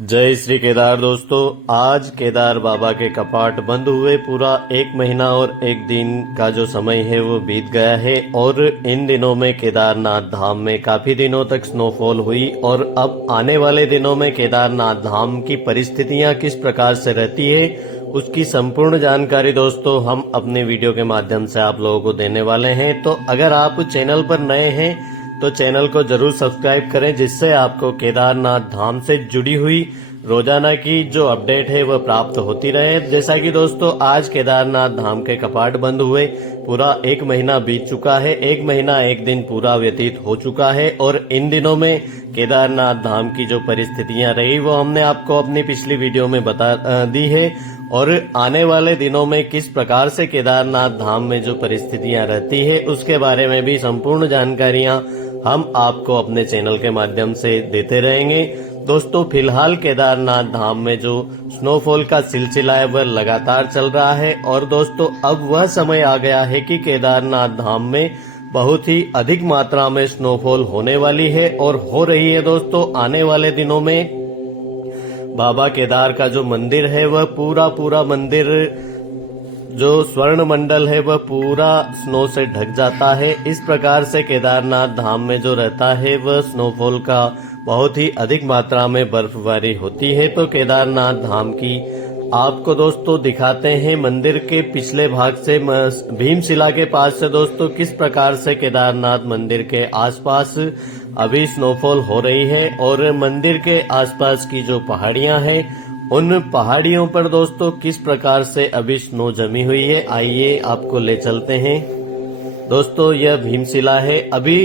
जय श्री केदार दोस्तों, आज केदार बाबा के कपाट बंद हुए। पूरा 1 महीना और 1 दिन का जो समय है वो बीत गया है और इन दिनों में केदारनाथ धाम में काफी दिनों तक स्नोफॉल हुई और अब आने वाले दिनों में केदारनाथ धाम की परिस्थितियां किस प्रकार से रहती है उसकी संपूर्ण जानकारी दोस्तों हम अपने वीडियो के माध्यम से आप लोगों को देने वाले हैं। तो अगर आप चैनल पर नए हैं तो चैनल को जरूर सब्सक्राइब करें, जिससे आपको केदारनाथ धाम से जुड़ी हुई रोजाना की जो अपडेट है वह प्राप्त होती रहे। जैसा कि दोस्तों आज केदारनाथ धाम के कपाट बंद हुए, पूरा 1 महीना बीत चुका है। 1 महीना 1 दिन पूरा व्यतीत हो चुका है और इन दिनों में केदारनाथ धाम की जो परिस्थितियां रही वो हमने आपको अपनी पिछली वीडियो में बता दी है और आने वाले दिनों में किस प्रकार से केदारनाथ धाम में जो परिस्थितियां रहती है उसके बारे में भी संपूर्ण जानकारियां हम आपको अपने चैनल के माध्यम से देते रहेंगे। दोस्तों फिलहाल केदारनाथ धाम में जो स्नोफॉल का सिलसिला है वह लगातार चल रहा है और दोस्तों अब वह समय आ गया है कि केदारनाथ धाम में बहुत ही अधिक मात्रा में स्नोफॉल होने वाली है और हो रही है। दोस्तों आने वाले दिनों में बाबा केदार का जो मंदिर है वह पूरा मंदिर जो स्वर्ण मंडल है वह पूरा स्नो से ढक जाता है। इस प्रकार से केदारनाथ धाम में जो रहता है वह स्नोफॉल का बहुत ही अधिक मात्रा में बर्फबारी होती है। तो केदारनाथ धाम की आपको दोस्तों दिखाते हैं मंदिर के पिछले भाग से, भीमशिला के पास से दोस्तों किस प्रकार से केदारनाथ मंदिर के आसपास अभी स्नोफॉल हो रही है और मंदिर के आसपास की जो पहाड़ियां हैं उन पहाड़ियों पर दोस्तों किस प्रकार से अभी स्नो जमी हुई है। आइए आपको ले चलते हैं। दोस्तों यह भीमशिला है। अभी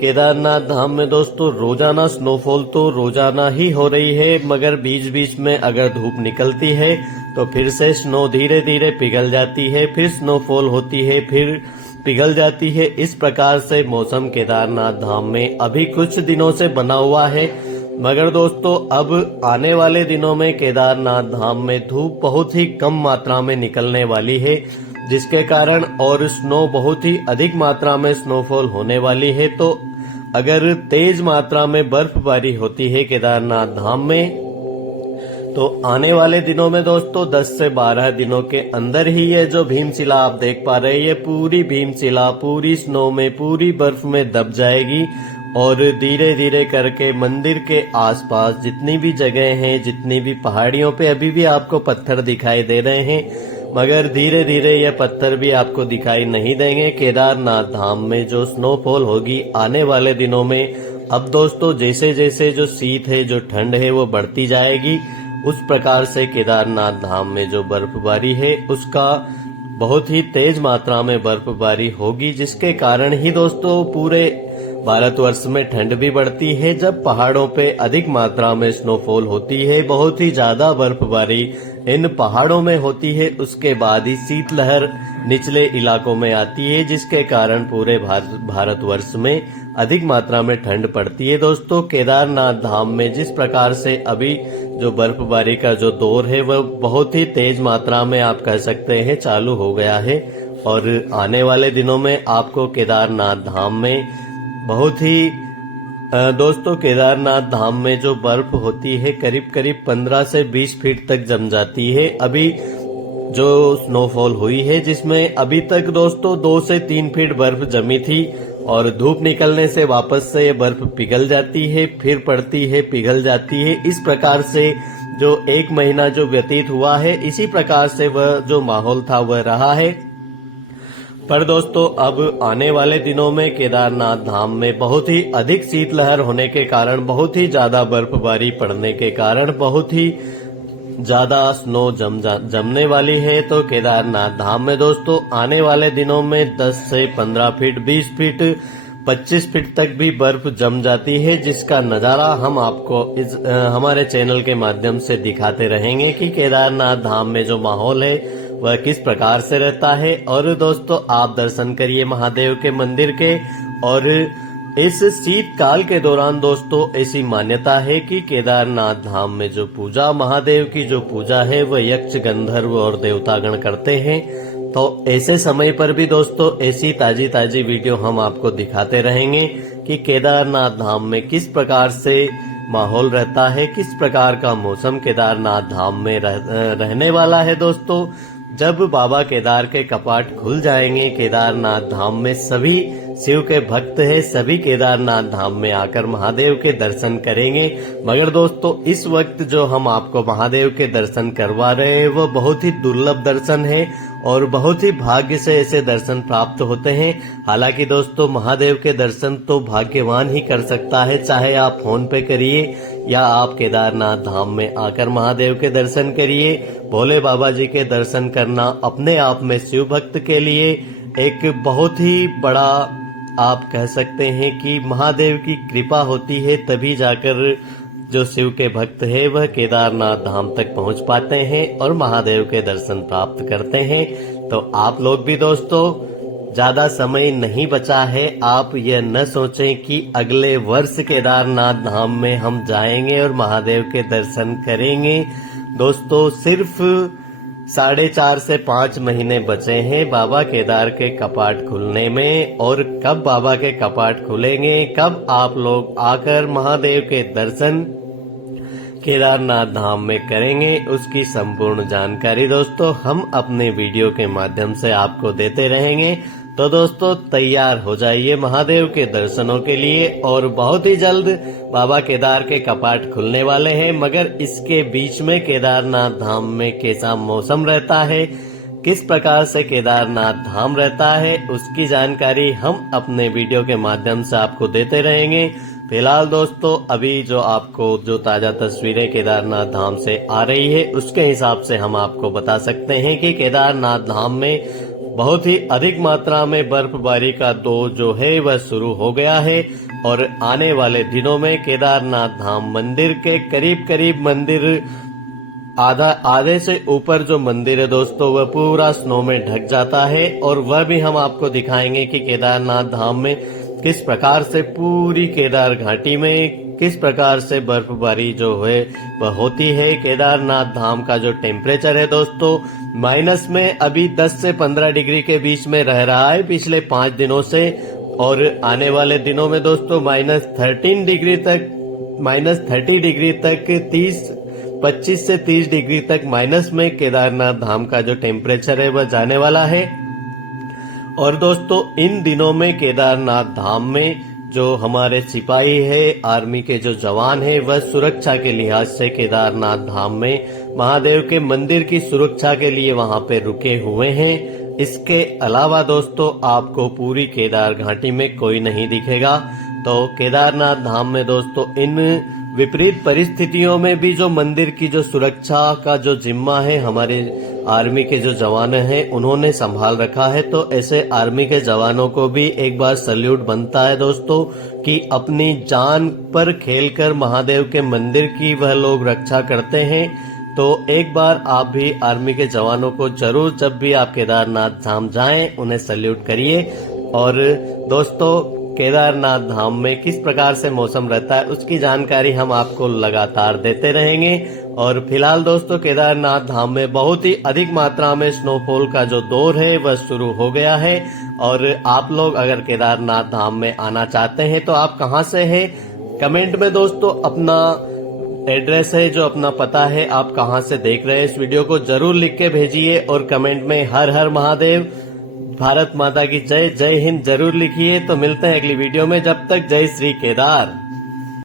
केदारनाथ धाम में दोस्तों रोजाना स्नोफॉल तो रोजाना ही हो रही है, मगर बीच बीच में अगर धूप निकलती है तो फिर से स्नो धीरे धीरे पिघल जाती है, फिर स्नोफॉल होती है, फिर पिघल जाती है। इस प्रकार से मौसम केदारनाथ धाम में अभी कुछ दिनों से बना हुआ है, मगर दोस्तों अब आने वाले दिनों में केदारनाथ धाम में धूप बहुत ही कम मात्रा में निकलने वाली है, जिसके कारण और स्नो बहुत ही अधिक मात्रा में स्नोफॉल होने वाली है। तो अगर तेज मात्रा में बर्फबारी होती है केदारनाथ धाम में तो आने वाले दिनों में दोस्तों 10 से 12 दिनों के अंदर ही ये जो भीमशिला आप देख पा रहे हैं, ये पूरी भीमशिला पूरी स्नो में पूरी बर्फ में दब जाएगी और धीरे धीरे करके मंदिर के आसपास जितनी भी जगह हैं, जितनी भी पहाड़ियों पे अभी भी आपको पत्थर दिखाई दे रहे हैं, मगर धीरे धीरे ये पत्थर भी आपको दिखाई नहीं देंगे। केदारनाथ धाम में जो स्नोफॉल होगी आने वाले दिनों में, अब दोस्तों जैसे जैसे जो शीत है, जो ठंड है वो बढ़ती जाएगी, उस प्रकार से केदारनाथ धाम में जो बर्फबारी है उसका बहुत ही तेज मात्रा में बर्फबारी होगी, जिसके कारण ही दोस्तों पूरे भारतवर्ष में ठंड भी बढ़ती है। जब पहाड़ों पे अधिक मात्रा में स्नोफॉल होती है, बहुत ही ज्यादा बर्फबारी इन पहाड़ों में होती है, उसके बाद ही शीतलहर निचले इलाकों में आती है, जिसके कारण पूरे भारतवर्ष में अधिक मात्रा में ठंड पड़ती है। दोस्तों केदारनाथ धाम में जिस प्रकार से अभी जो बर्फबारी का जो दौर है वह बहुत ही तेज मात्रा में आप कह सकते हैं चालू हो गया है और आने वाले दिनों में आपको केदारनाथ धाम में बहुत ही दोस्तों केदारनाथ धाम में जो बर्फ होती है करीब करीब 15 से 20 फीट तक जम जाती है। अभी जो स्नोफॉल हुई है जिसमें अभी तक दोस्तों 2 से 3 फीट बर्फ जमी थी और धूप निकलने से वापस से ये बर्फ पिघल जाती है, फिर पड़ती है, पिघल जाती है। इस प्रकार से जो 1 महीना जो व्यतीत हुआ है, इसी प्रकार से वह जो माहौल था वह रहा है। पर दोस्तों अब आने वाले दिनों में केदारनाथ धाम में बहुत ही अधिक शीतलहर होने के कारण, बहुत ही ज्यादा बर्फबारी पड़ने के कारण बहुत ही ज्यादा स्नो जमने वाली है। तो केदारनाथ धाम में दोस्तों आने वाले दिनों में 10 से 15 फीट, 20 फीट, 25 फीट तक भी बर्फ जम जाती है, जिसका नजारा हम आपको हमारे चैनल के माध्यम से दिखाते रहेंगे कि केदारनाथ धाम में जो माहौल है वह किस प्रकार से रहता है। और दोस्तों आप दर्शन करिए महादेव के मंदिर के। और इस शीतकाल के दौरान दोस्तों ऐसी मान्यता है कि केदारनाथ धाम में जो पूजा, महादेव की जो पूजा है वह यक्ष, गंधर्व और देवतागण करते हैं। तो ऐसे समय पर भी दोस्तों ऐसी ताजी ताजी वीडियो हम आपको दिखाते रहेंगे कि केदारनाथ धाम में किस प्रकार से माहौल रहता है, किस प्रकार का मौसम केदारनाथ धाम में रहने वाला है दोस्तों। जब बाबा केदार के कपाट खुल जाएंगे केदारनाथ धाम में, सभी शिव के भक्त हैं, सभी केदारनाथ धाम में आकर महादेव के दर्शन करेंगे। मगर दोस्तों इस वक्त जो हम आपको महादेव के दर्शन करवा रहे हैं वो बहुत ही दुर्लभ दर्शन है और बहुत ही भाग्य से ऐसे दर्शन प्राप्त होते हैं। हालांकि दोस्तों महादेव के दर्शन तो भाग्यवान ही कर सकता है, चाहे आप फोन पे करिए या आप केदारनाथ धाम में आकर महादेव के दर्शन करिए। भोले बाबा जी के दर्शन करना अपने आप में शिव भक्त के लिए एक बहुत ही बड़ा, आप कह सकते हैं कि महादेव की कृपा होती है, तभी जाकर जो शिव के भक्त है वह केदारनाथ धाम तक पहुंच पाते हैं और महादेव के दर्शन प्राप्त करते हैं। तो आप लोग भी दोस्तों, ज्यादा समय नहीं बचा है, आप यह न सोचें कि अगले वर्ष केदारनाथ धाम में हम जाएंगे और महादेव के दर्शन करेंगे। दोस्तों सिर्फ 4.5 से 5 महीने बचे हैं बाबा केदार के कपाट खुलने में, और कब बाबा के कपाट खुलेंगे, कब आप लोग आकर महादेव के दर्शन केदारनाथ धाम में करेंगे, उसकी संपूर्ण जानकारी दोस्तों हम अपने वीडियो के माध्यम से आपको देते रहेंगे। तो दोस्तों तैयार हो जाइए महादेव के दर्शनों के लिए, और बहुत ही जल्द बाबा केदार के कपाट खुलने वाले हैं। मगर इसके बीच में केदारनाथ धाम में कैसा मौसम रहता है, किस प्रकार से केदारनाथ धाम रहता है, उसकी जानकारी हम अपने वीडियो के माध्यम से आपको देते रहेंगे। फिलहाल दोस्तों अभी जो आपको जो ताजा तस्वीरें केदारनाथ धाम से आ रही है उसके हिसाब से हम आपको बता सकते हैं कि केदारनाथ धाम में बहुत ही अधिक मात्रा में बर्फबारी का दौर जो है वह शुरू हो गया है, और आने वाले दिनों में केदारनाथ धाम मंदिर के करीब करीब मंदिर आधे से ऊपर जो मंदिर है दोस्तों वह पूरा स्नो में ढक जाता है। और वह भी हम आपको दिखाएंगे कि केदारनाथ धाम में किस प्रकार से पूरी केदार घाटी में किस प्रकार से बर्फबारी जो है वह होती है। केदारनाथ धाम का जो टेम्परेचर है दोस्तों माइनस में अभी 10 से 15 डिग्री के बीच में रह रहा है पिछले 5 दिनों से, और आने वाले दिनों में दोस्तों -30 डिग्री तक 25 से 30 डिग्री तक माइनस में केदारनाथ धाम का जो टेम्परेचर है वह जाने वाला है। और दोस्तों इन दिनों में केदारनाथ धाम में जो हमारे सिपाही है, आर्मी के जो जवान है, वह सुरक्षा के लिहाज से केदारनाथ धाम में महादेव के मंदिर की सुरक्षा के लिए वहां पे रुके हुए हैं। इसके अलावा दोस्तों आपको पूरी केदार घाटी में कोई नहीं दिखेगा। तो केदारनाथ धाम में दोस्तों इन विपरीत परिस्थितियों में भी जो मंदिर की जो सुरक्षा का जो जिम्मा है हमारे आर्मी के जो जवान हैं उन्होंने संभाल रखा है। तो ऐसे आर्मी के जवानों को भी एक बार सैल्यूट बनता है दोस्तों कि अपनी जान पर खेलकर महादेव के मंदिर की वह लोग रक्षा करते हैं। तो एक बार आप भी आर्मी के जवानों को जरूर जब भी आप केदारनाथ धाम जाएं उन्हें सैल्यूट करिए। और दोस्तों केदारनाथ धाम में किस प्रकार से मौसम रहता है उसकी जानकारी हम आपको लगातार देते रहेंगे। और फिलहाल दोस्तों केदारनाथ धाम में बहुत ही अधिक मात्रा में स्नोफॉल का जो दौर है वह शुरू हो गया है। और आप लोग अगर केदारनाथ धाम में आना चाहते हैं तो आप कहां से हैं, कमेंट में दोस्तों अपना एड्रेस है जो अपना पता है आप कहां से देख रहे हैं इस वीडियो को जरूर लिख के भेजिए। और कमेंट में हर हर महादेव, भारत माता की जय, जय हिंद जरूर लिखिए। तो मिलते हैं अगली वीडियो में, जब तक जय श्री केदार।